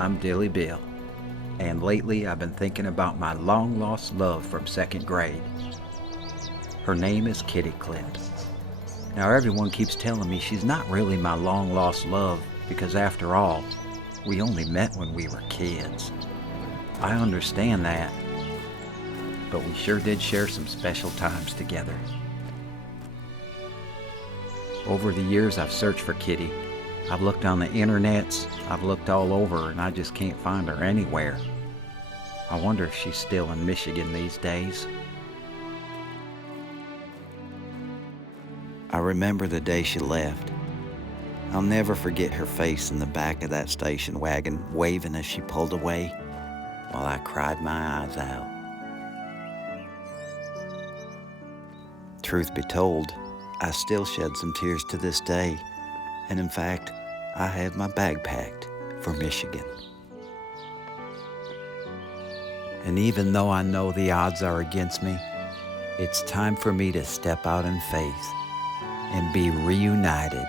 I'm Dilly Bill, and lately I've been thinking about my long-lost love from second grade. Her name is Kitty Clint. Now everyone keeps telling me she's not really my long-lost love because after all, we only met when we were kids. I understand that, but we sure did share some special times together. Over the years I've searched for Kitty. I've looked on the internets, I've looked all over, and I just can't find her anywhere. I wonder if she's still in Michigan these days. I remember the day she left. I'll never forget her face in the back of that station wagon, waving as she pulled away, while I cried my eyes out. Truth be told, I still shed some tears to this day, and in fact, I have my bag packed for Michigan. And even though I know the odds are against me, it's time for me to step out in faith and be reunited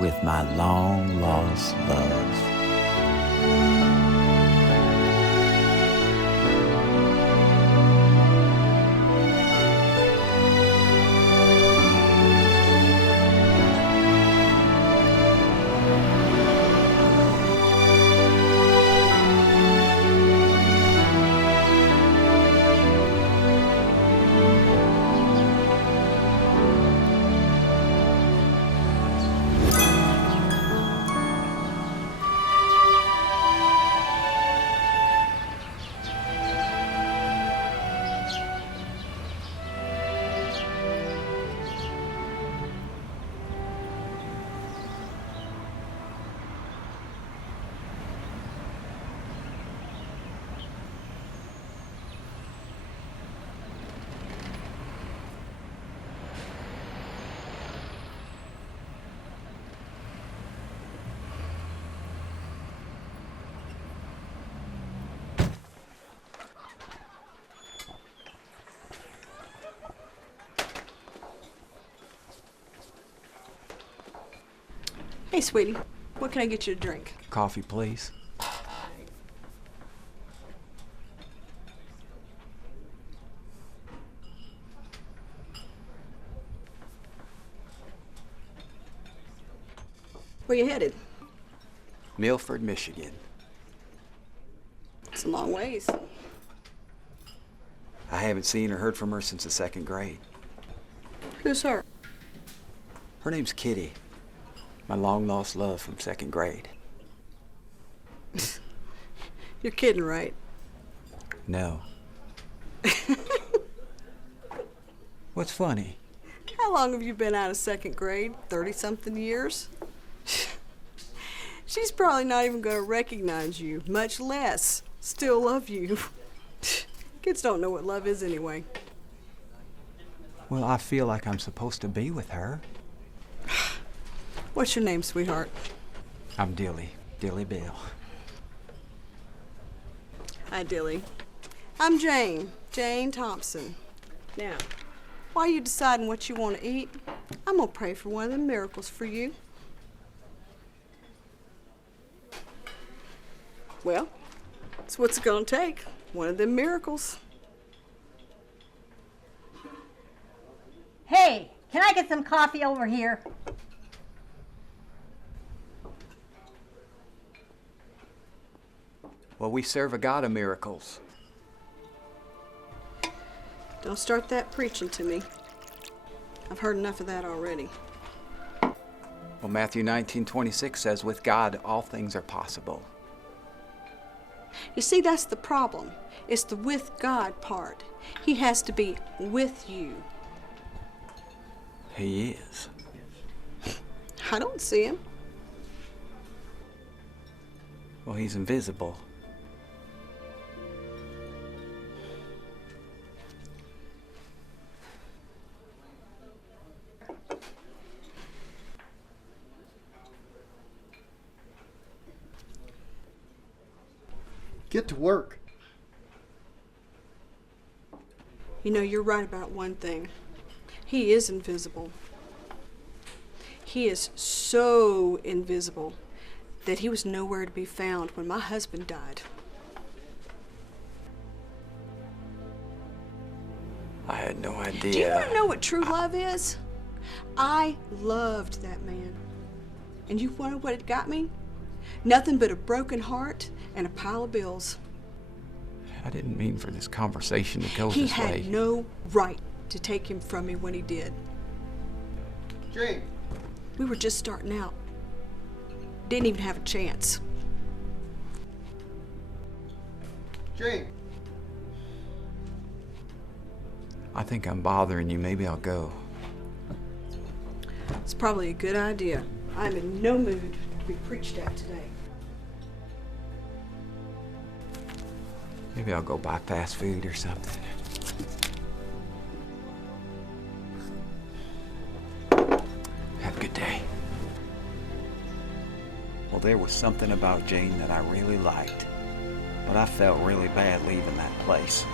with my long-lost love. Hey, sweetie, what can I get you to drink? Coffee, please. Where you headed? Milford, Michigan. It's a long ways. I haven't seen or heard from her since the second grade. Who's her? Her name's Kitty. My long-lost love from second grade. You're kidding, right? No. What's funny? How long have you been out of second grade? 30-something years? She's probably not even going to recognize you, much less still love you. Kids don't know what love is anyway. Well, I feel like I'm supposed to be with her. What's your name, sweetheart? I'm Dilly Bill. Hi, Dilly. I'm Jane Thompson. Now, while you're deciding what you want to eat, I'm going to pray for one of them miracles for you. Well, it's what's it going to take. One of them miracles. Hey, can I get some coffee over here? Well, we serve a God of miracles. Don't start that preaching to me. I've heard enough of that already. Well, Matthew 19:26 says, with God, all things are possible. You see, that's the problem. It's the with God part. He has to be with you. He is. I don't see him. Well, he's invisible. Get to work. You know, you're right about one thing. He is invisible. He is so invisible that he was nowhere to be found when my husband died. I had no idea. Do you want to know what true love is? I loved that man. And you want to know what it got me? Nothing but a broken heart and a pile of bills. I didn't mean for this conversation to go He this way. had no right to take him from me when he did. Jane, We were just starting out. Didn't even have a chance. Jane. I think I'm bothering you. Maybe I'll go. It's probably a good idea. I'm in no mood to be preached at today. Maybe I'll go buy fast food or something. Have a good day. Well, there was something about Jane that I really liked, but I felt really bad leaving that place.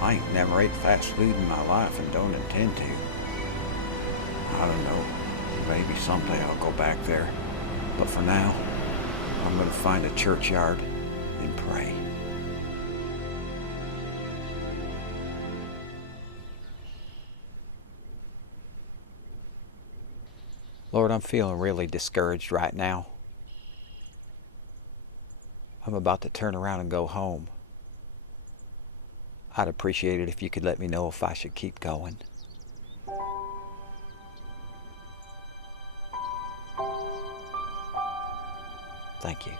I ain't never ate fast food in my life and don't intend to. I don't know, maybe someday I'll go back there, but for now, I'm gonna find a churchyard and pray. Lord, I'm feeling really discouraged right now. I'm about to turn around and go home. I'd appreciate it if you could let me know if I should keep going. Thank you.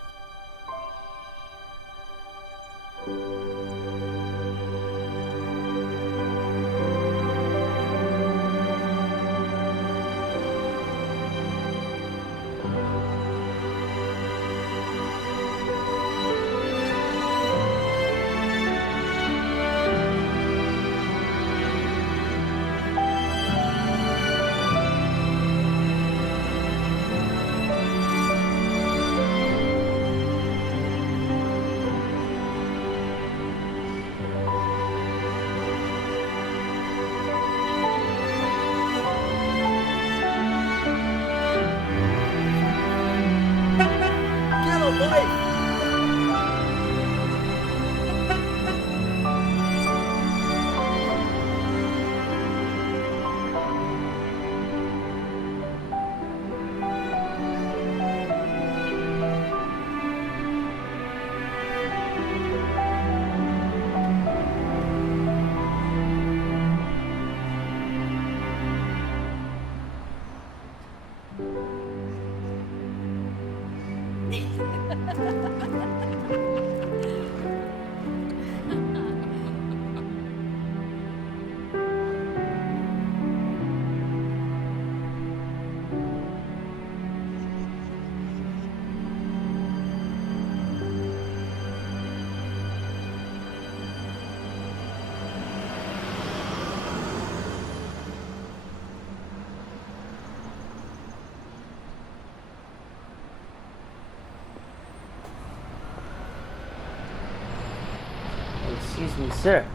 Excuse me, sir.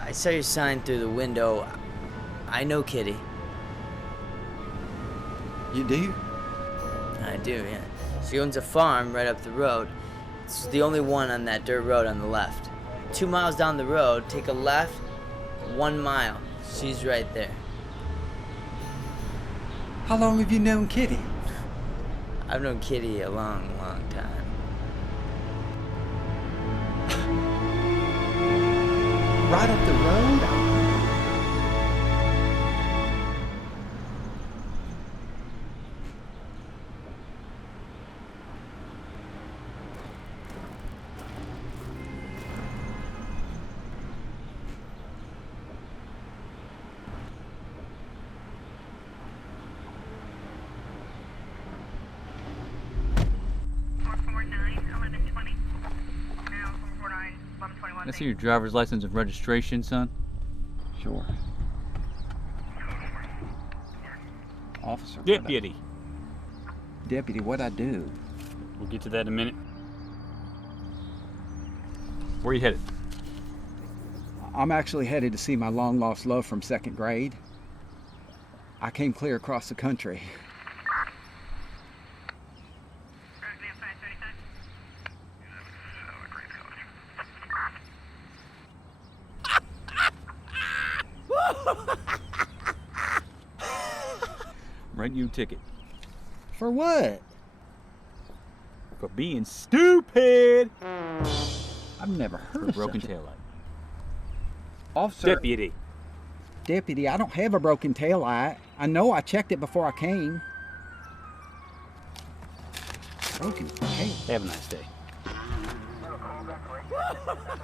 I saw your sign through the window. I know Kitty. You do? I do, yeah. She owns a farm right up the road. It's the only one on that dirt road on the left. 2 miles down the road, take a left, 1 mile. She's right there. How long have you known Kitty? I've known Kitty a long, long time. Right up the road? Can I see your driver's license and registration, son? Sure. Officer. Deputy. Deputy, what'd I do? We'll get to that in a minute. Where you headed? I'm actually headed to see my long-lost love from second grade. I came clear across the country. Rent you a ticket. For what? For being stupid! I've never heard For of broken such a... taillight. Officer. Deputy. Deputy, I don't have a broken taillight. I know I checked it before I came. Broken tail. Have a nice day.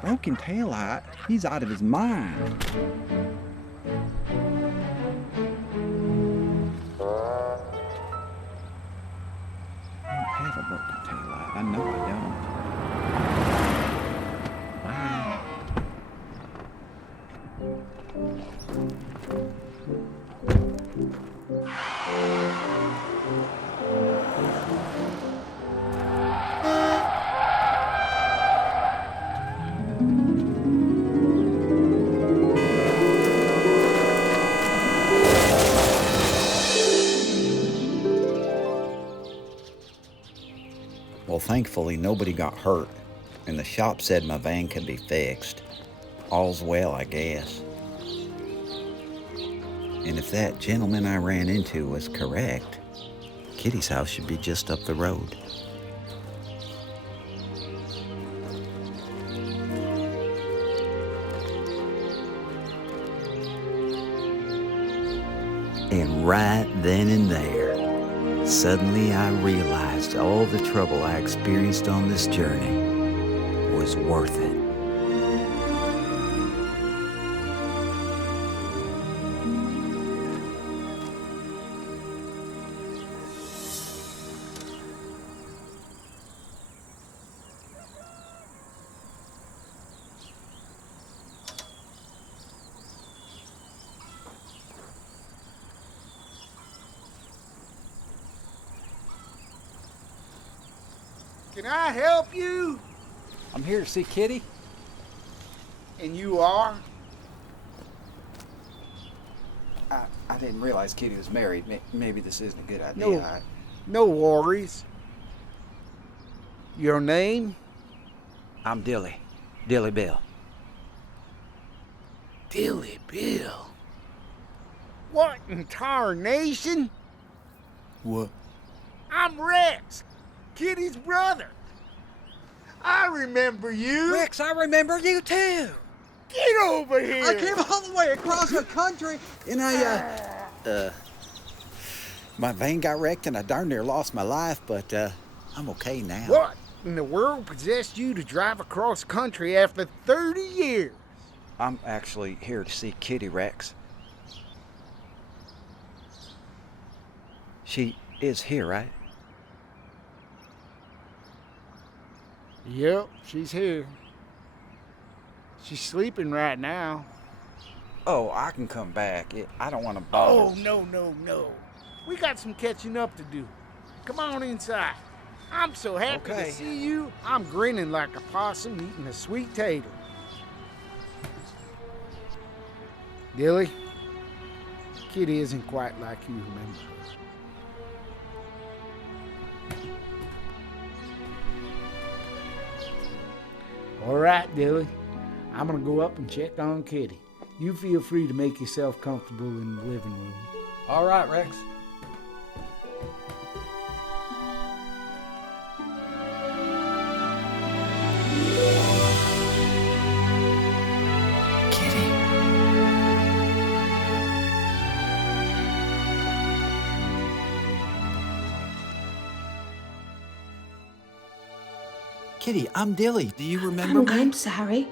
Broken taillight? He's out of his mind. I don't have a broken taillight. I know I don't. Bye. Well, thankfully, nobody got hurt, and the shop said my van could be fixed. All's well, I guess. And if that gentleman I ran into was correct, Kitty's house should be just up the road. And right then and there, suddenly I realized all the trouble I experienced on this journey was worth it. Can I help you? I'm here to see Kitty. And you are? I didn't realize Kitty was married. Maybe this isn't a good idea. No, no worries. Your name? I'm Dilly. Dilly Bill. Dilly Bill. What in tarnation? What? I'm Rex, Kitty's brother. I remember you. Rex, I remember you too. Get over here. I came all the way across the country and My van got wrecked and I darn near lost my life, but I'm okay now. What in the world possessed you to drive across country after 30 years? I'm actually here to see Kitty, Rex. She is here, right? Yep, she's here. She's sleeping right now. Oh, I can come back. I don't want to bother. Oh, no. We got some catching up to do. Come on inside. I'm so happy Okay. to see you. I'm grinning like a possum eating a sweet tater. Dilly, Kitty isn't quite like you remember her. All right, Dilly. I'm gonna go up and check on Kitty. You feel free to make yourself comfortable in the living room. All right, Rex. Kitty. Kitty, I'm Dilly. Do you remember me? I'm sorry.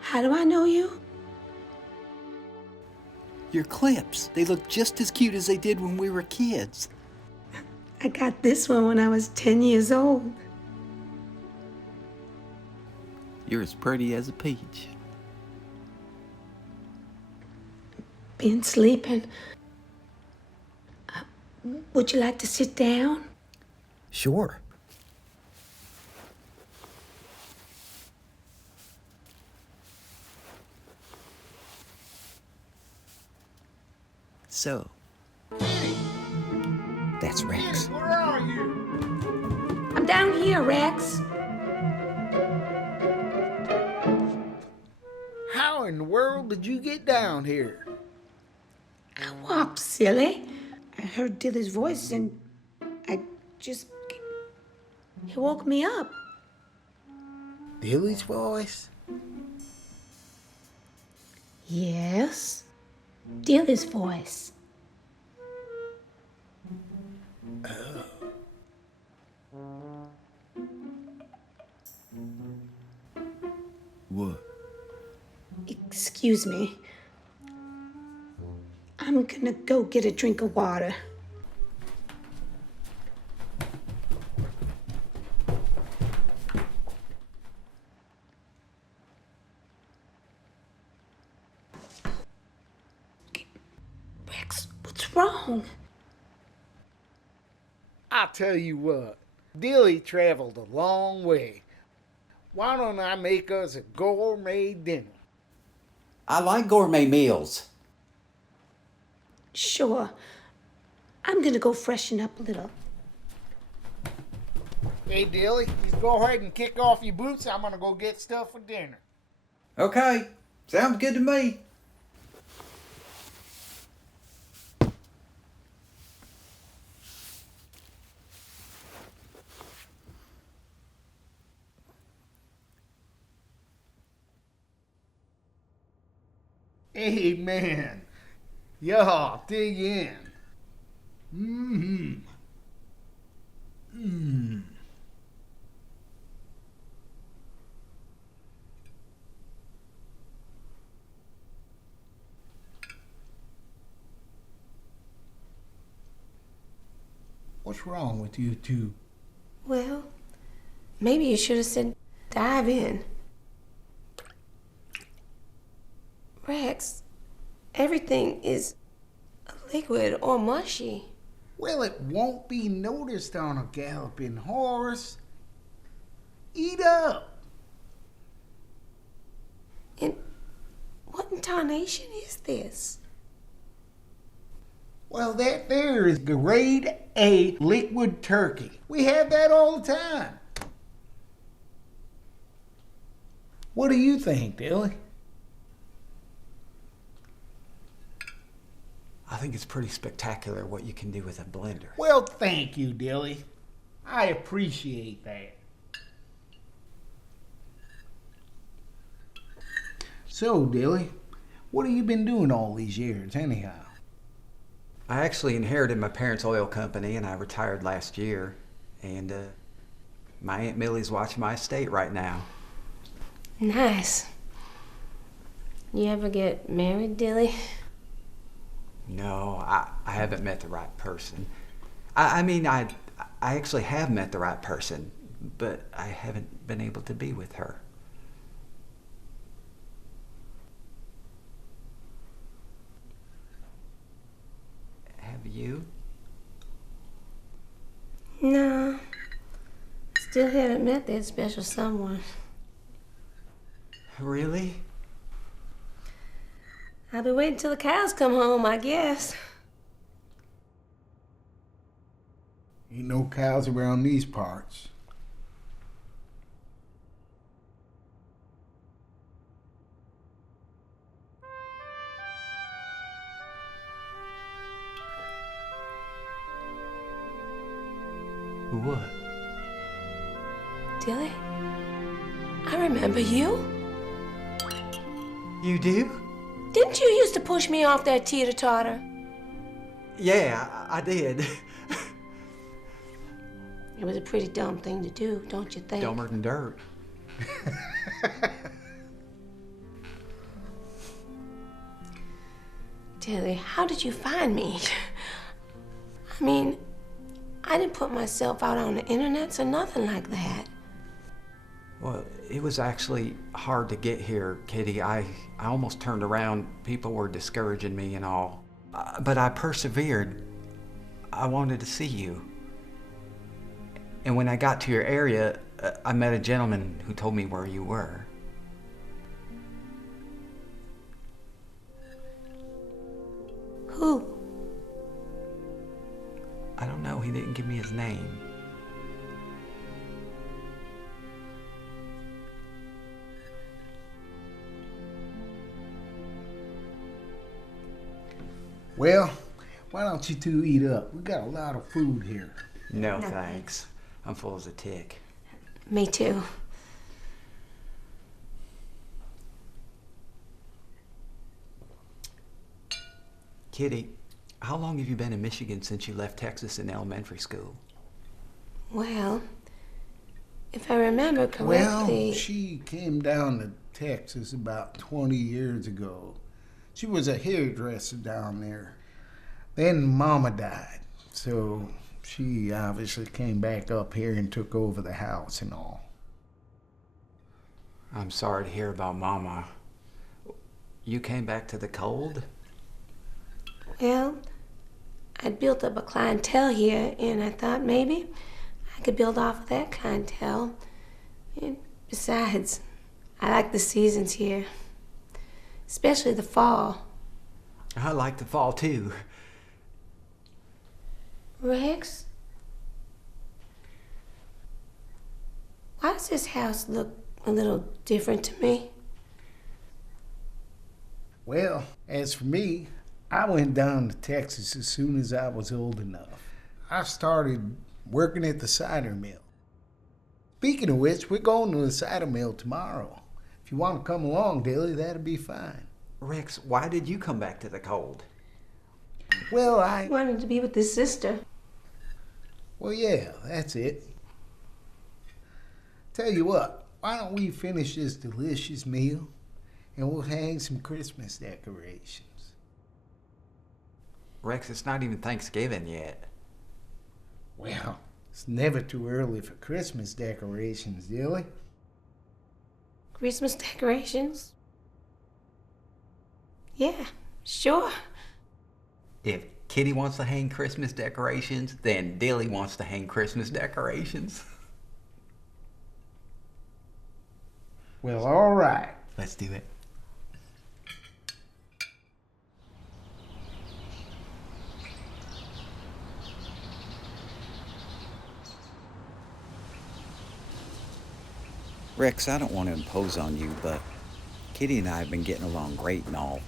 How do I know you? Your clips. They look just as cute as they did when we were kids. I got this one when I was 10 years old. You're as pretty as a peach. Been sleeping. Would you like to sit down? Sure. So, that's Rex. Where are you? I'm down here, Rex. How in the world did you get down here? I walked, silly. I heard Dilly's voice and I just... He woke me up. Dilly's voice? Yes, Dilly's voice. What? Excuse me. I'm gonna go get a drink of water. Rex, what's wrong? I'll tell you what, Dilly traveled a long way. Why don't I make us a gourmet dinner? I like gourmet meals. Sure. I'm gonna go freshen up a little. Hey, Dilly, just go ahead and kick off your boots. I'm gonna go get stuff for dinner. Okay, sounds good to me. Amen. Y'all dig in. Mm-hmm. Mm. What's wrong with you two? Well, maybe you should have said dive in. Rex, everything is liquid or mushy. Well, it won't be noticed on a galloping horse. Eat up. And what intonation is this? Well, that there is grade A liquid turkey. We have that all the time. What do you think, Dilly? I think it's pretty spectacular what you can do with a blender. Well, thank you, Dilly. I appreciate that. So, Dilly, what have you been doing all these years, anyhow? I actually inherited my parents' oil company and I retired last year. And my Aunt Millie's watching my estate right now. Nice. You ever get married, Dilly? No, I haven't met the right person. I actually have met the right person, but I haven't been able to be with her. Have you? No. Still haven't met that special someone. Really? I'll be waiting till the cows come home, I guess. Ain't no cows around these parts. What? Dilly? I remember you. You do? Didn't you used to push me off that teeter-totter? Yeah, I did. It was a pretty dumb thing to do, don't you think? Dumber than dirt. Dilly, how did you find me? I mean, I didn't put myself out on the internet or nothing like that. Well, it was actually hard to get here, Kitty. I almost turned around. People were discouraging me and all. But I persevered. I wanted to see you. And when I got to your area, I met a gentleman who told me where you were. Who? I don't know. He didn't give me his name. Well, Why don't you two eat up? We got a lot of food here. No, thanks. I'm full as a tick. Me too. Kitty, how long have you been in Michigan since you left Texas in elementary school? Well, if I remember correctly... Well, she came down to Texas about 20 years ago. She was a hairdresser down there. Then Mama died, so she obviously came back up here and took over the house and all. I'm sorry to hear about Mama. You came back to the cold? Well, I'd built up a clientele here, and I thought maybe I could build off of that clientele. And besides, I like the seasons here, especially the fall. I like the fall too. Rex? Why does this house look a little different to me? Well, as for me, I went down to Texas as soon as I was old enough. I started working at the cider mill. Speaking of which, we're going to the cider mill tomorrow. If you want to come along, Dilly, that'd be fine. Rex, why did you come back to the cold? Well, I wanted to be with his sister. Well, yeah, that's it. Tell you what, why don't we finish this delicious meal and we'll hang some Christmas decorations. Rex, it's not even Thanksgiving yet. Well, it's never too early for Christmas decorations, Dilly. Christmas decorations? Yeah, sure. If Kitty wants to hang Christmas decorations, then Dilly wants to hang Christmas decorations. Well, all right. Let's do it. Rex, I don't want to impose on you, but Kitty and I have been getting along great and all.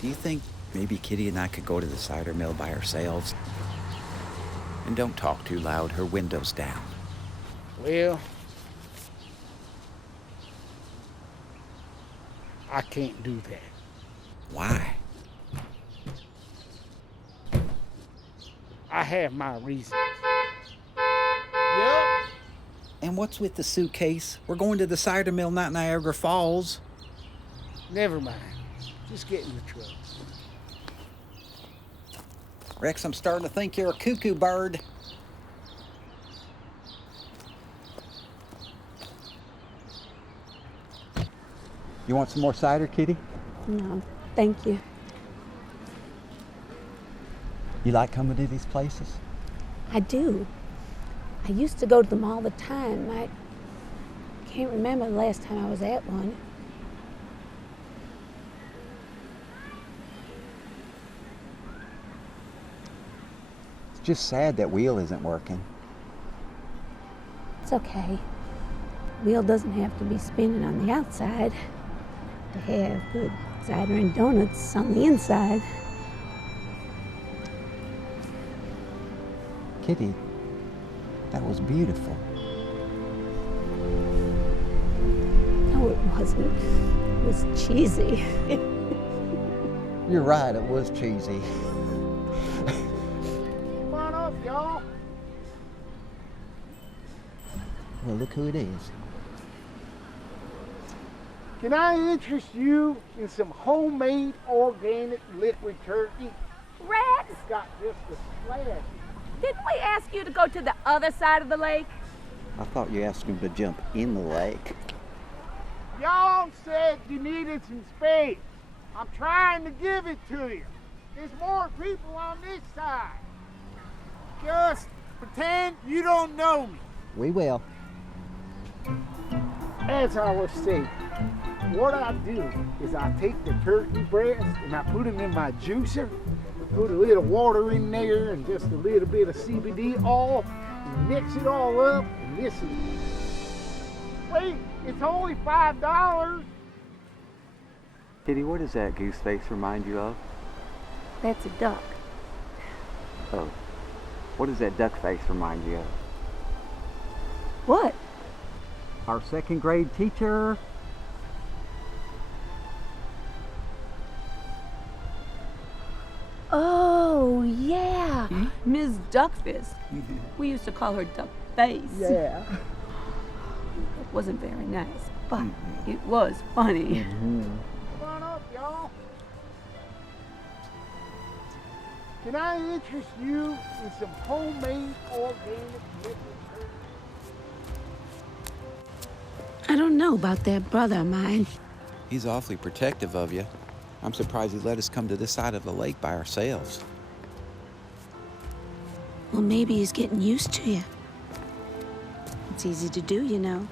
Do you think maybe Kitty and I could go to the cider mill by ourselves? And don't talk too loud, her window's down. Well, I can't do that. Why? I have my reasons. Yep. And what's with the suitcase? We're going to the cider mill, not Niagara Falls. Never mind. Just get in the truck. Rex, I'm starting to think you're a cuckoo bird. You want some more cider, Kitty? No, thank you. You like coming to these places? I do. I used to go to them all the time. I can't remember the last time I was at one. It's just sad that wheel isn't working. It's okay. Wheel doesn't have to be spinning on the outside to have good cider and donuts on the inside. Kitty, that was beautiful. No, it wasn't. It was cheesy. You're right, it was cheesy. Come on up, y'all. Well, look who it is. Can I interest you in some homemade organic liquid turkey? Rex, It's got just a splash. didn't we ask you to go to the other side of the lake? I thought you asked him to jump in the lake. Y'all said you needed some space. I'm trying to give it to you. There's more people on this side. Just pretend you don't know me. We will. As I was saying, what I do is I take the turkey breast and I put them in my juicer, put a little water in there and just a little bit of CBD oil, and mix it all up, and this is... Wait, it's only $5. Kitty, what does that goose face remind you of? That's a duck. Oh, what does that duck face remind you of? What? Our second grade teacher. Oh, yeah. Miss Duckfist. We used to call her Duck Face. Yeah. It wasn't very nice, but it was funny. Come on up, y'all. Can I interest you in some homemade organic liquor? I don't know about that brother of mine. He's awfully protective of you. I'm surprised he let us come to this side of the lake by ourselves. Well, maybe he's getting used to you. It's easy to do, you know.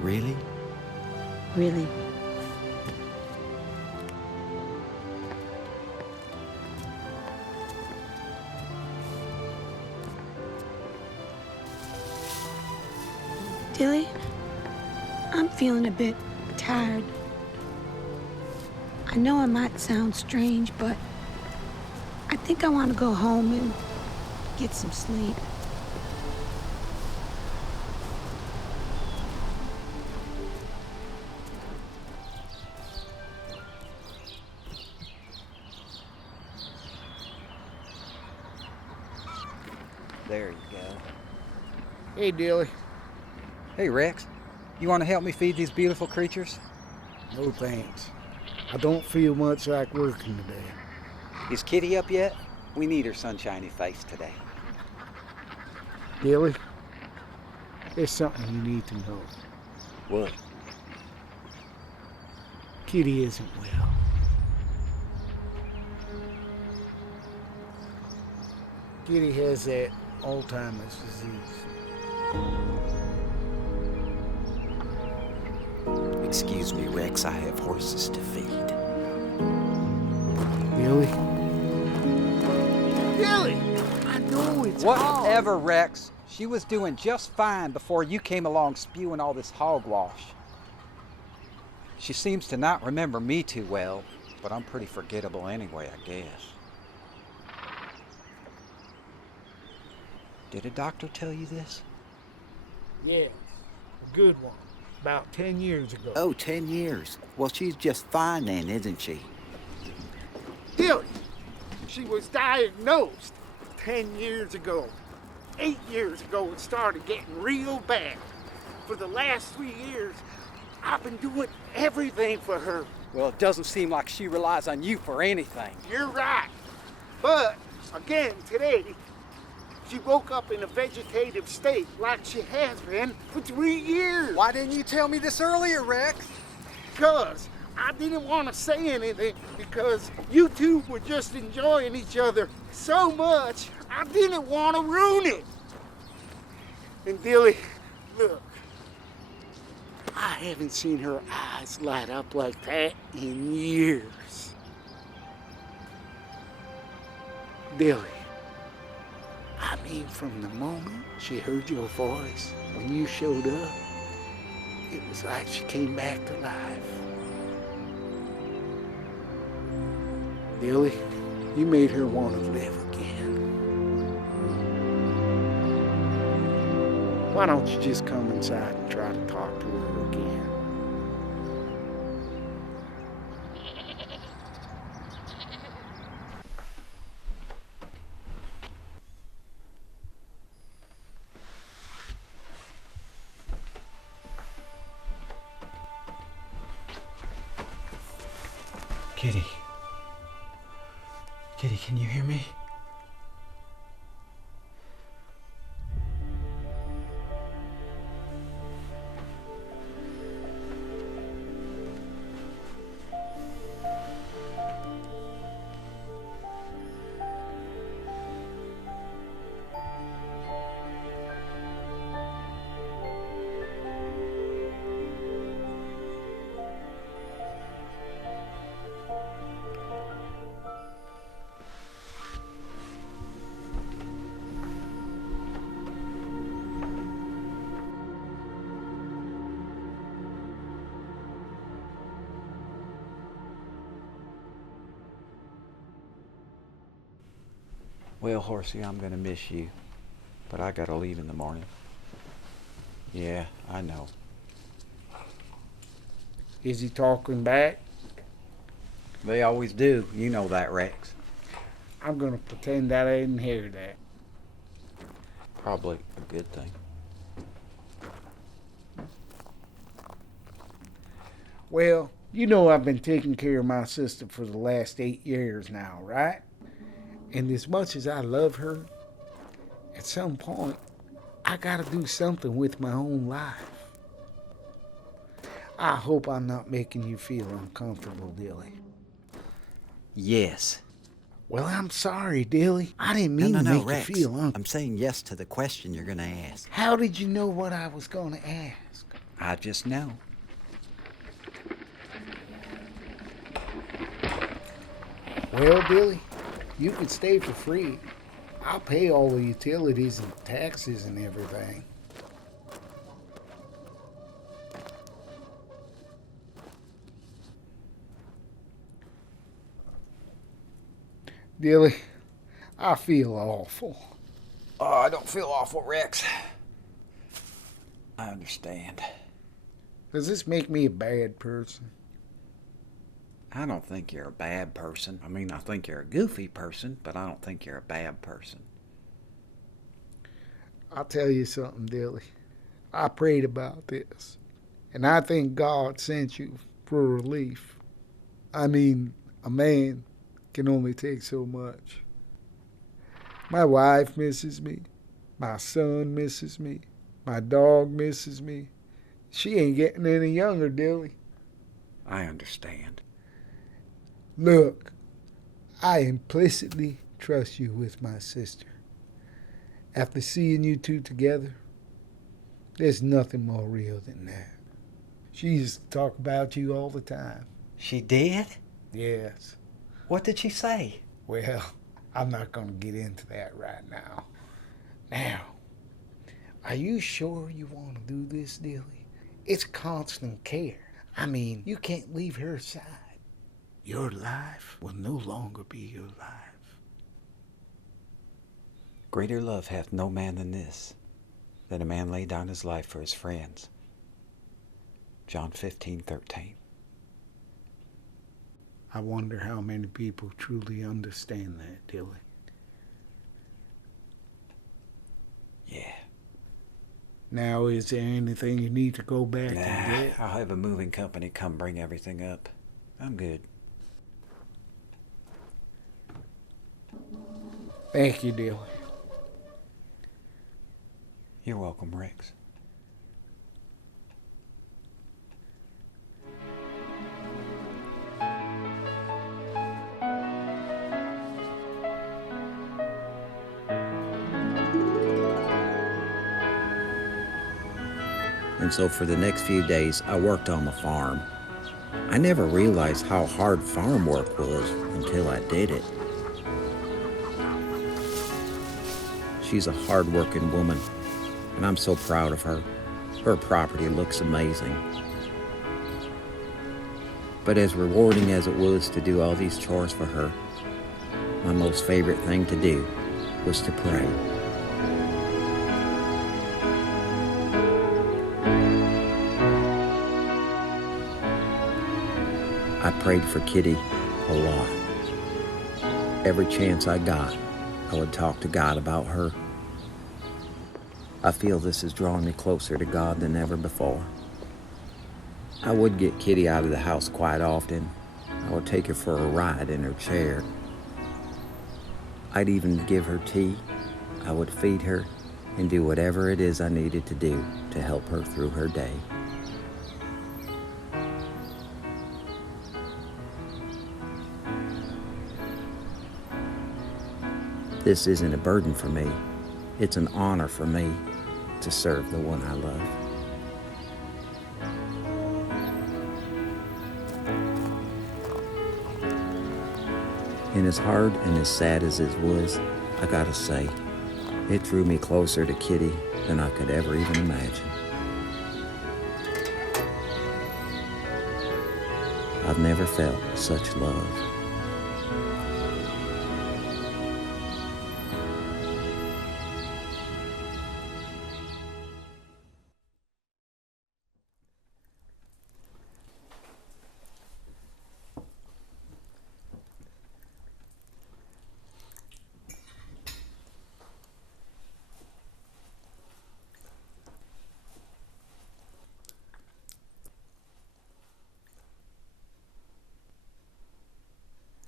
Really? Really. Dilly, I'm feeling a bit tired. I know I might sound strange, but I think I want to go home and get some sleep. There you go. Hey, Dilly. Hey, Rex. You want to help me feed these beautiful creatures? No thanks. I don't feel much like working today. Is Kitty up yet? We need her sunshiny face today. Dilly, there's something you need to know. What? Kitty isn't well. Kitty has that Alzheimer's disease. Excuse me, Rex, I have horses to feed. Dilly? Dilly! I know it's Whatever, Rex. She was doing just fine before you came along spewing all this hogwash. She seems to not remember me too well, but I'm pretty forgettable anyway, I guess. Did a doctor tell you this? Yeah, a good one. About 10 years ago. Oh, 10 years. Well, she's just fine then, isn't she? Dilly! She was diagnosed 10 years ago. 8 years ago, it started getting real bad. For the last 3 years, I've been doing everything for her. Well, it doesn't seem like she relies on you for anything. You're right. But, again, today, she woke up in a vegetative state like she has been for 3 years. Why didn't you tell me this earlier, Rex? Because I didn't want to say anything because you two were just enjoying each other so much, I didn't want to ruin it. And Dilly, look, I haven't seen her eyes light up like that in years. Dilly, I mean, from the moment she heard your voice when you showed up, it was like she came back to life. Dilly, you made her want to live again. Why don't you just come inside and try to talk to her again? Kitty. Kitty, can you hear me? Well, Horsey, I'm gonna miss you, but I gotta leave in the morning. Yeah, I know. Is he talking back? They always do. You know that, Rex. I'm gonna pretend that I didn't hear that. Probably a good thing. Well, you know I've been taking care of my sister for the last 8 years now, right? And as much as I love her, at some point, I gotta do something with my own life. I hope I'm not making you feel uncomfortable, Dilly. Yes. Well, I'm sorry, Dilly. I didn't mean to make Rex. you feel uncomfortable. I'm saying yes to the question you're gonna ask. How did you know what I was gonna ask? I just know. Well, Dilly, you can stay for free. I'll pay all the utilities and taxes and everything. Dilly, I feel awful. Oh, I don't feel awful, Rex. I understand. Does this make me a bad person? I don't think you're a bad person. I mean, I think you're a goofy person, but I don't think you're a bad person. I'll tell you something, Dilly. I prayed about this, and I think God sent you for relief. I mean, a man can only take so much. My wife misses me. My son misses me. My dog misses me. She ain't getting any younger, Dilly. I understand. Look, I implicitly trust you with my sister. After seeing you two together, there's nothing more real than that. She used to talk about you all the time. She did? Yes. What did she say? Well, I'm not going to get into that right now. Now, are you sure you want to do this, Dilly? It's constant care. I mean, you can't leave her side. Your life will no longer be your life. Greater love hath no man than this, that a man lay down his life for his friends. John 15:13. I wonder how many people truly understand that, Dilly. Yeah. Now, is there anything you need to go back and get? I'll have a moving company come bring everything up. I'm good. Thank you, Dilly. You're welcome, Rex. And so for the next few days, I worked on the farm. I never realized how hard farm work was until I did it. She's a hard-working woman, and I'm so proud of her. Her property looks amazing. But as rewarding as it was to do all these chores for her, my most favorite thing to do was to pray. I prayed for Kitty a lot. Every chance I got, I would talk to God about her. I feel this is drawing me closer to God than ever before. I would get Kitty out of the house quite often. I would take her for a ride in her chair. I'd even give her tea. I would feed her and do whatever it is I needed to do to help her through her day. This isn't a burden for me. It's an honor for me to serve the one I love. And as hard and as sad as it was, I gotta say, it drew me closer to Kitty than I could ever even imagine. I've never felt such love.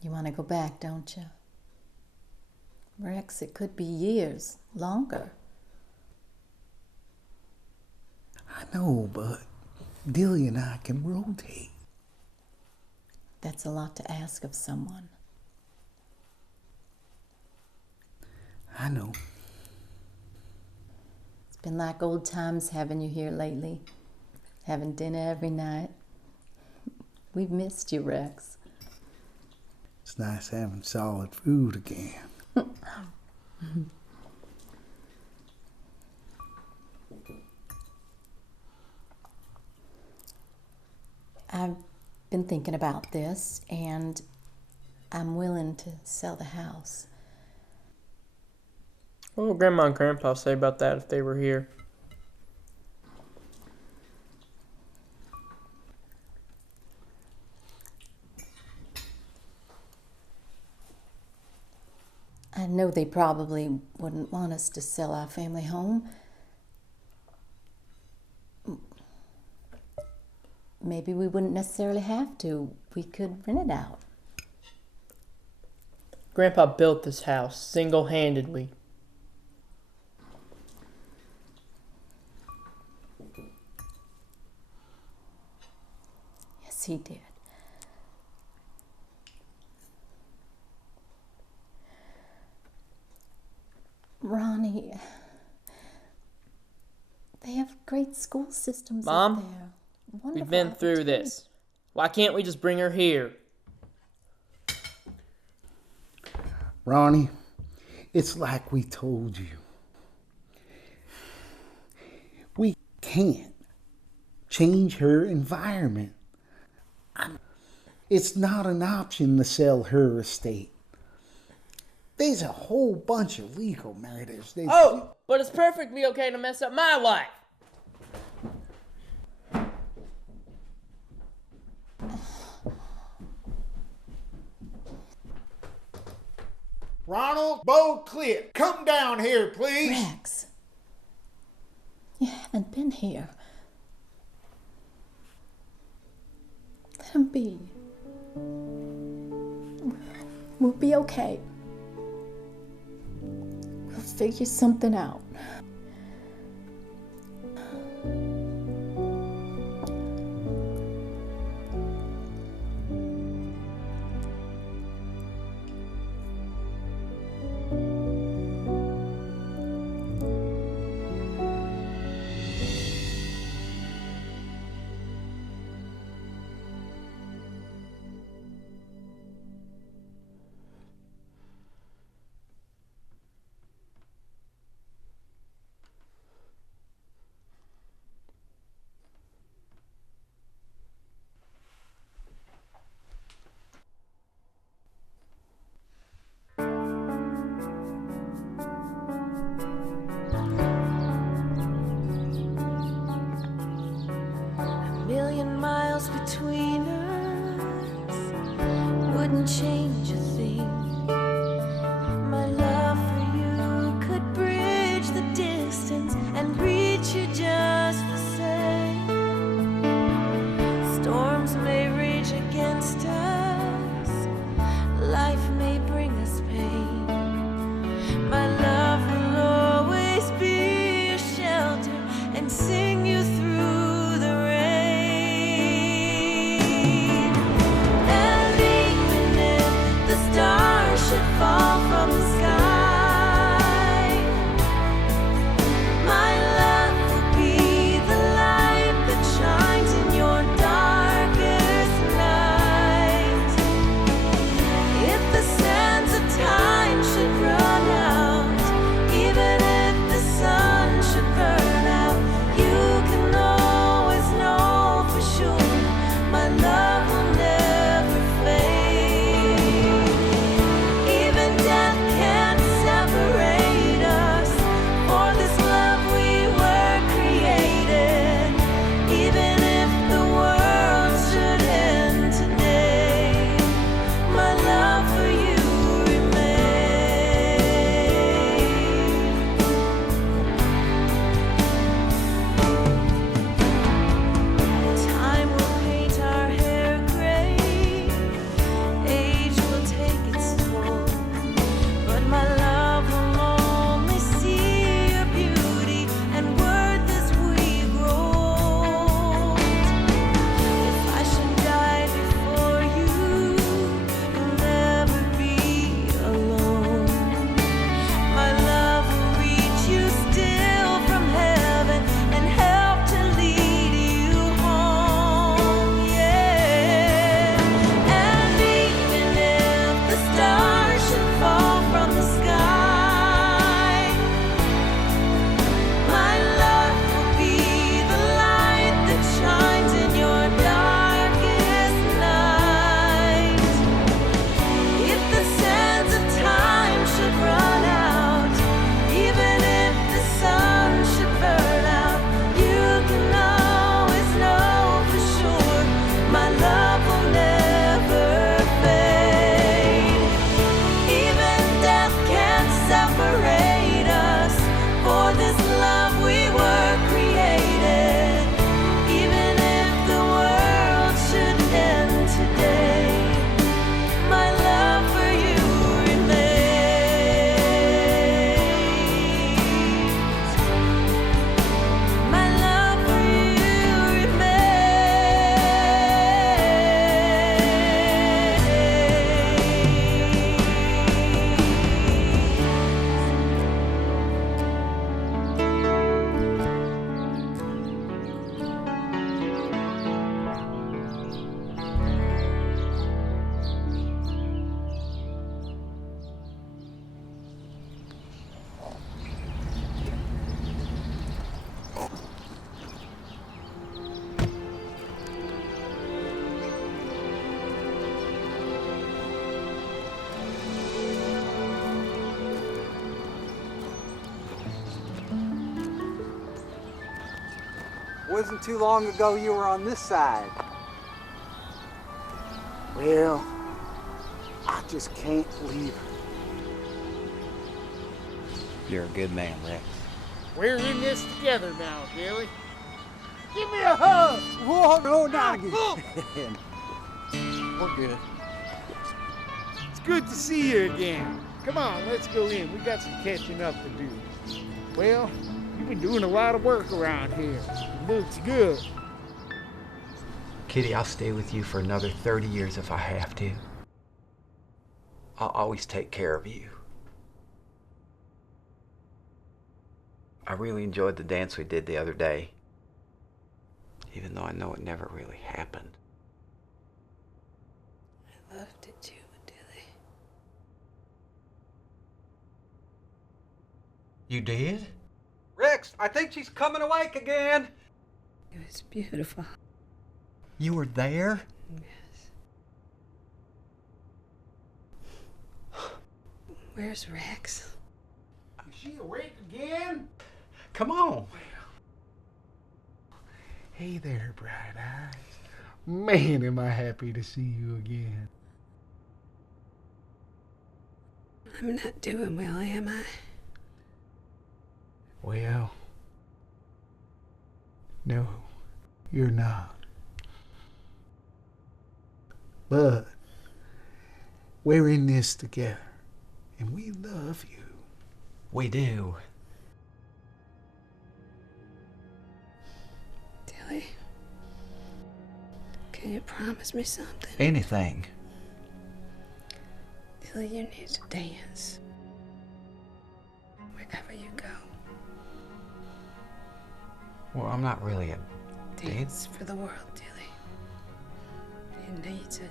You want to go back, don't you? Rex, it could be years, longer. I know, but Dilly and I can rotate. That's a lot to ask of someone. I know. It's been like old times having you here lately. Having dinner every night. We've missed you, Rex. It's nice having solid food again. I've been thinking about this, and I'm willing to sell the house. What would Grandma and Grandpa say about that if they were here? I know they probably wouldn't want us to sell our family home. Maybe we wouldn't necessarily have to. We could rent it out. Grandpa built this house single-handedly. Yes, he did. Ronnie, they have great school systems Mom, up there. Wonderful we've been through this. Why can't we just bring her here? Ronnie, it's like we told you. We can't change her environment. It's not an option to sell her estate. There's a whole bunch of legal matters. But it's perfectly okay to mess up my life. Ronald Beauclerk, come down here, please. Rex, you haven't been here. Let him be. We'll be okay. We'll figure something out. Between us wouldn't change a thing. My love for you could bridge the distance and reach you just the same. Storms may rage against us, life may bring us pain. My love will always be your shelter and sing you through the rain. Fall from the sky. My love will be the light that shines in your darkest night. If the sands of time should run out, even if the sun should burn out, you can always know for sure my love will never fade. Even Wasn't too long ago you were on this side. Well, I just can't leave her. You're a good man, Rex. We're in this together now, Dilly. Give me a hug! Whoa, no, not again. We're good. It's good to see you again. Come on, let's go in. We got some catching up to do. Well, you've been doing a lot of work around here. It looks good. Kitty, I'll stay with you for another 30 years if I have to. I'll always take care of you. I really enjoyed the dance we did the other day, even though I know it never really happened. I loved it too, Dilly. You did? Rex, I think she's coming awake again. It was beautiful. You were there? Where's Rex? Is she awake again? Come on. Hey there, bright eyes. Man, am I happy to see you again. I'm not doing well, am I? Well, no, you're not. But we're in this together, and we love you. We do. Dilly, can you promise me something? Anything. Dilly, you need to dance. Wherever you go. Well, I'm not really a Dance for the world, Dilly. It needs it.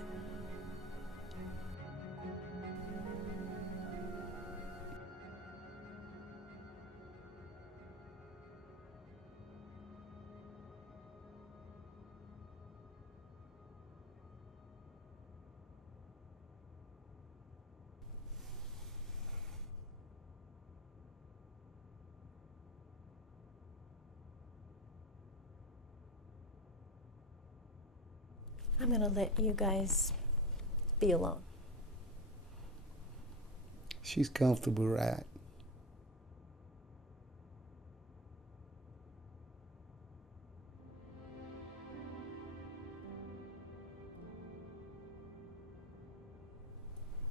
I'm gonna let you guys be alone. She's comfortable, right?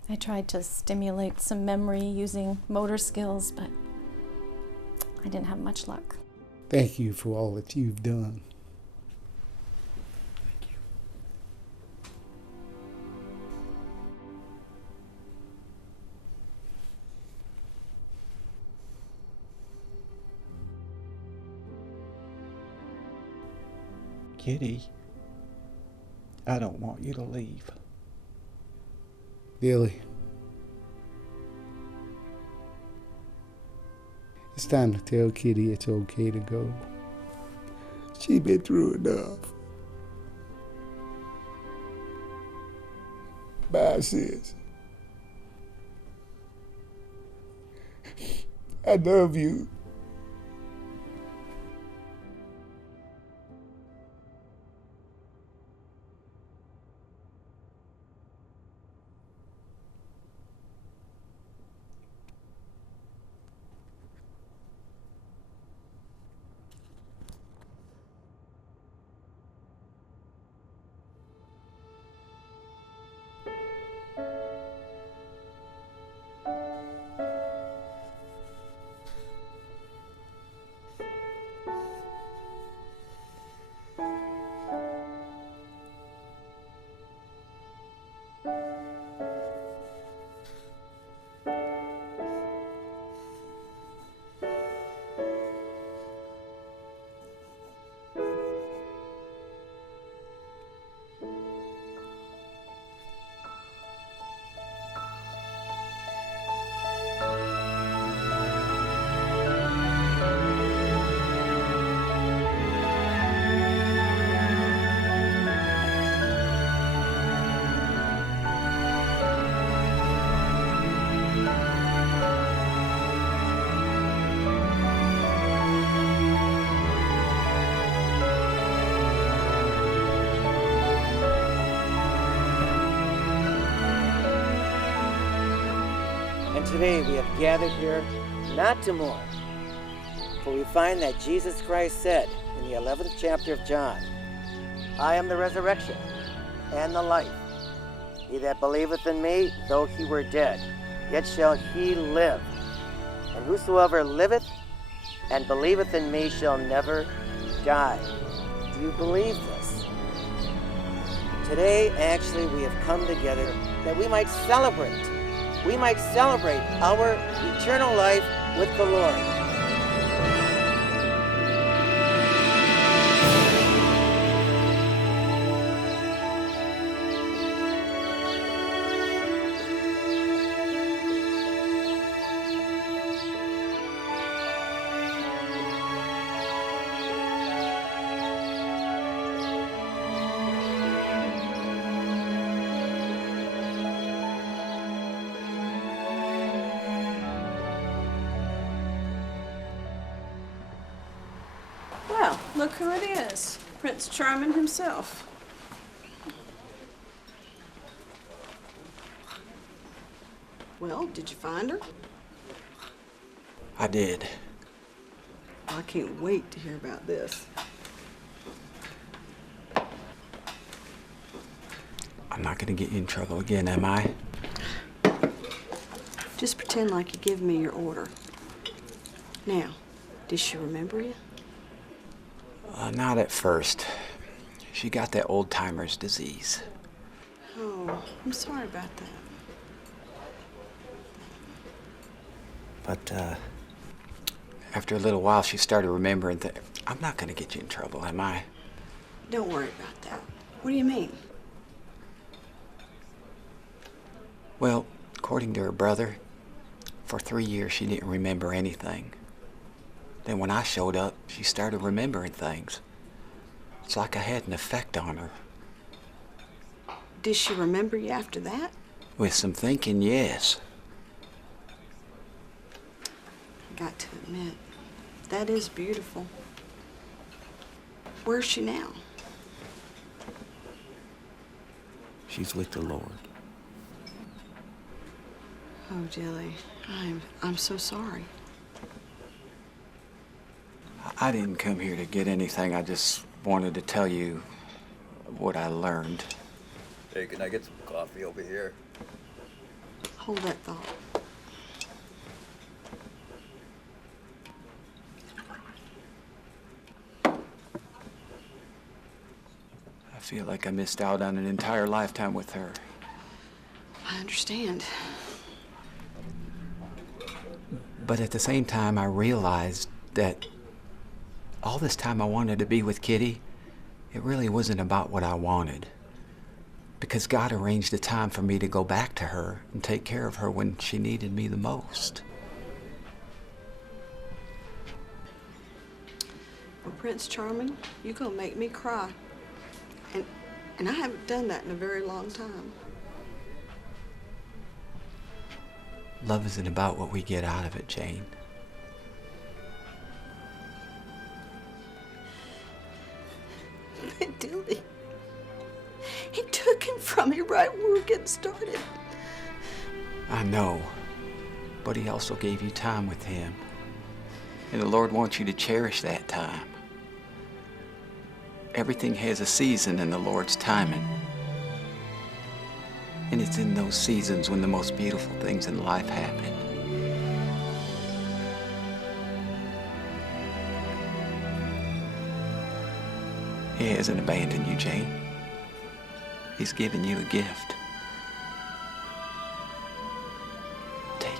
I tried to stimulate some memory using motor skills, but I didn't have much luck. Thank you for all that you've done. Kitty, I don't want you to leave. Dilly, it's time to tell Kitty it's okay to go. She's been through enough. Bye, sis. I love you. And today we have gathered here not to mourn, for we find that Jesus Christ said in the 11th chapter of John, I am the resurrection and the life. He that believeth in me, though he were dead, yet shall he live. And whosoever liveth and believeth in me shall never die. Do you believe this? Today, actually, we have come together that we might celebrate. We might celebrate our eternal life with the Lord. Well, look who it is. Prince Charming himself. Well, did you find her? I did. I can't wait to hear about this. I'm not gonna get you in trouble again, am I? Just pretend like you give me your order. Now, did she remember you? Not at first. She got that old-timer's disease. Oh, I'm sorry about that. But, after a little while, she started remembering that. I'm not gonna get you in trouble, am I? Don't worry about that. What do you mean? Well, according to her brother, for 3 years she didn't remember anything. Then when I showed up, she started remembering things. It's like I had an effect on her. Did she remember you after that? With some thinking, yes. I got to admit, that is beautiful. Where's she now? She's with the Lord. Oh, Dilly, I'm so sorry. I didn't come here to get anything. I just wanted to tell you what I learned. Hey, can I get some coffee over here? Hold that thought. I feel like I missed out on an entire lifetime with her. I understand. But at the same time, I realized that all this time I wanted to be with Kitty, it really wasn't about what I wanted. Because God arranged a time for me to go back to her and take care of her when she needed me the most. Well, Prince Charming, you're gonna make me cry. And I haven't done that in a very long time. Love isn't about what we get out of it, Jane. But Dilly, he took him from me right when we were getting started. I know, but he also gave you time with him. And the Lord wants you to cherish that time. Everything has a season in the Lord's timing. And it's in those seasons when the most beautiful things in life happen. He hasn't abandoned you, Jane. He's given you a gift. Take it.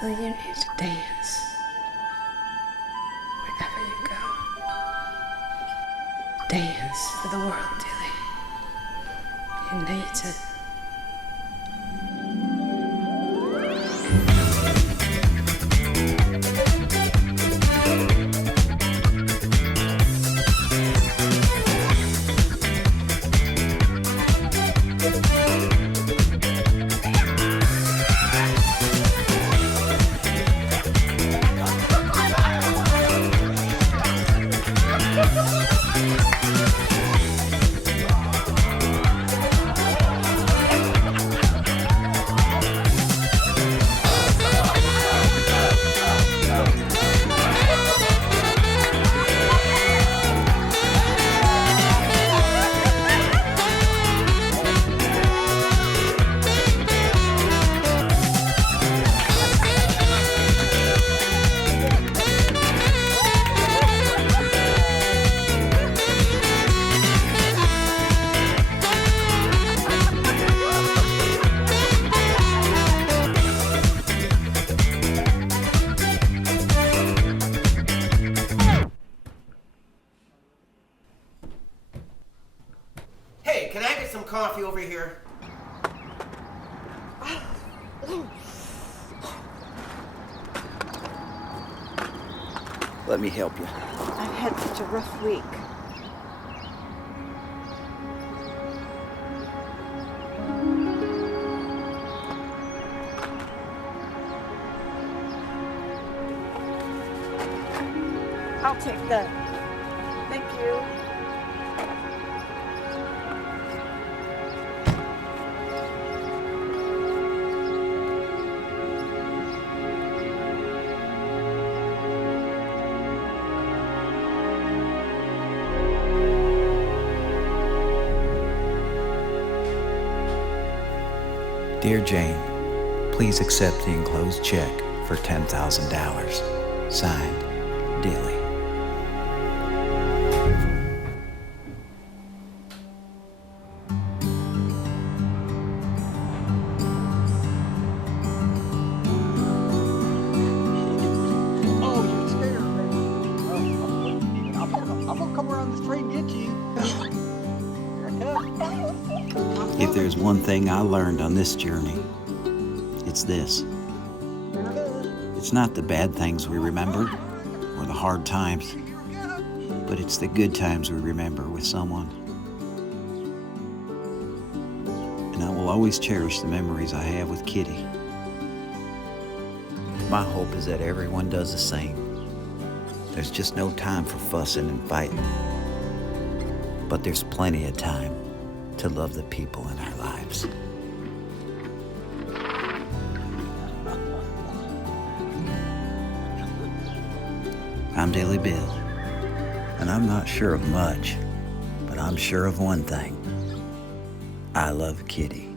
Dilly, you need to dance. Wherever you go. Dance for the world, Dilly. Later. Hey, can I get some coffee over here? Let me help you. I've had such a rough week. I'll take that. Thank you. Dear Jane, please accept the enclosed check for $10,000. Signed, Dilly. Oh, you scared me. I'm gonna come around this train and get you. Here I come. If there's one thing I learned on this journey, it's this. It's not the bad things we remember or the hard times, but it's the good times we remember with someone. And I will always cherish the memories I have with Kitty. My hope is that everyone does the same. There's just no time for fussing and fighting, but there's plenty of time to love the people in our lives. I'm Dilly Bill, and I'm not sure of much, but I'm sure of one thing. I love Kitty.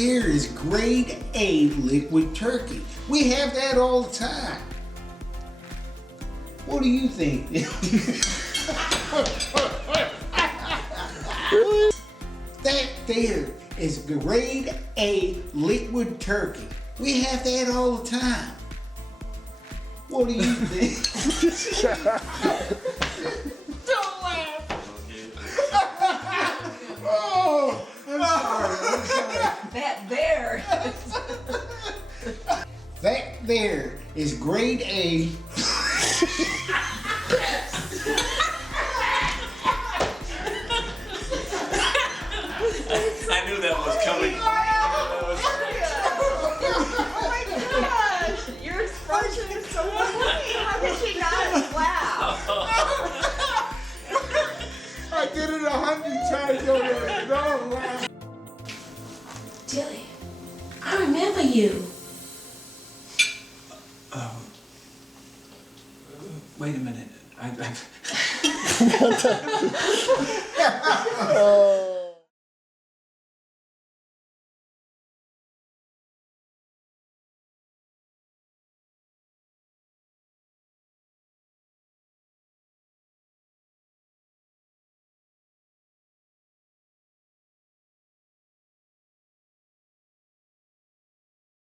there is grade A liquid turkey. We have that all the time. What do you think? That there is grade A liquid turkey. We have that all the time. What do you think? Don't laugh. Oh, I'm sorry. That there. That there is grade A. I knew that was coming. Oh my gosh! Your expression is so funny. How could she not laugh? I did it 100 times already. Don't laugh. Dilly, I remember you. Wait a minute. Oh.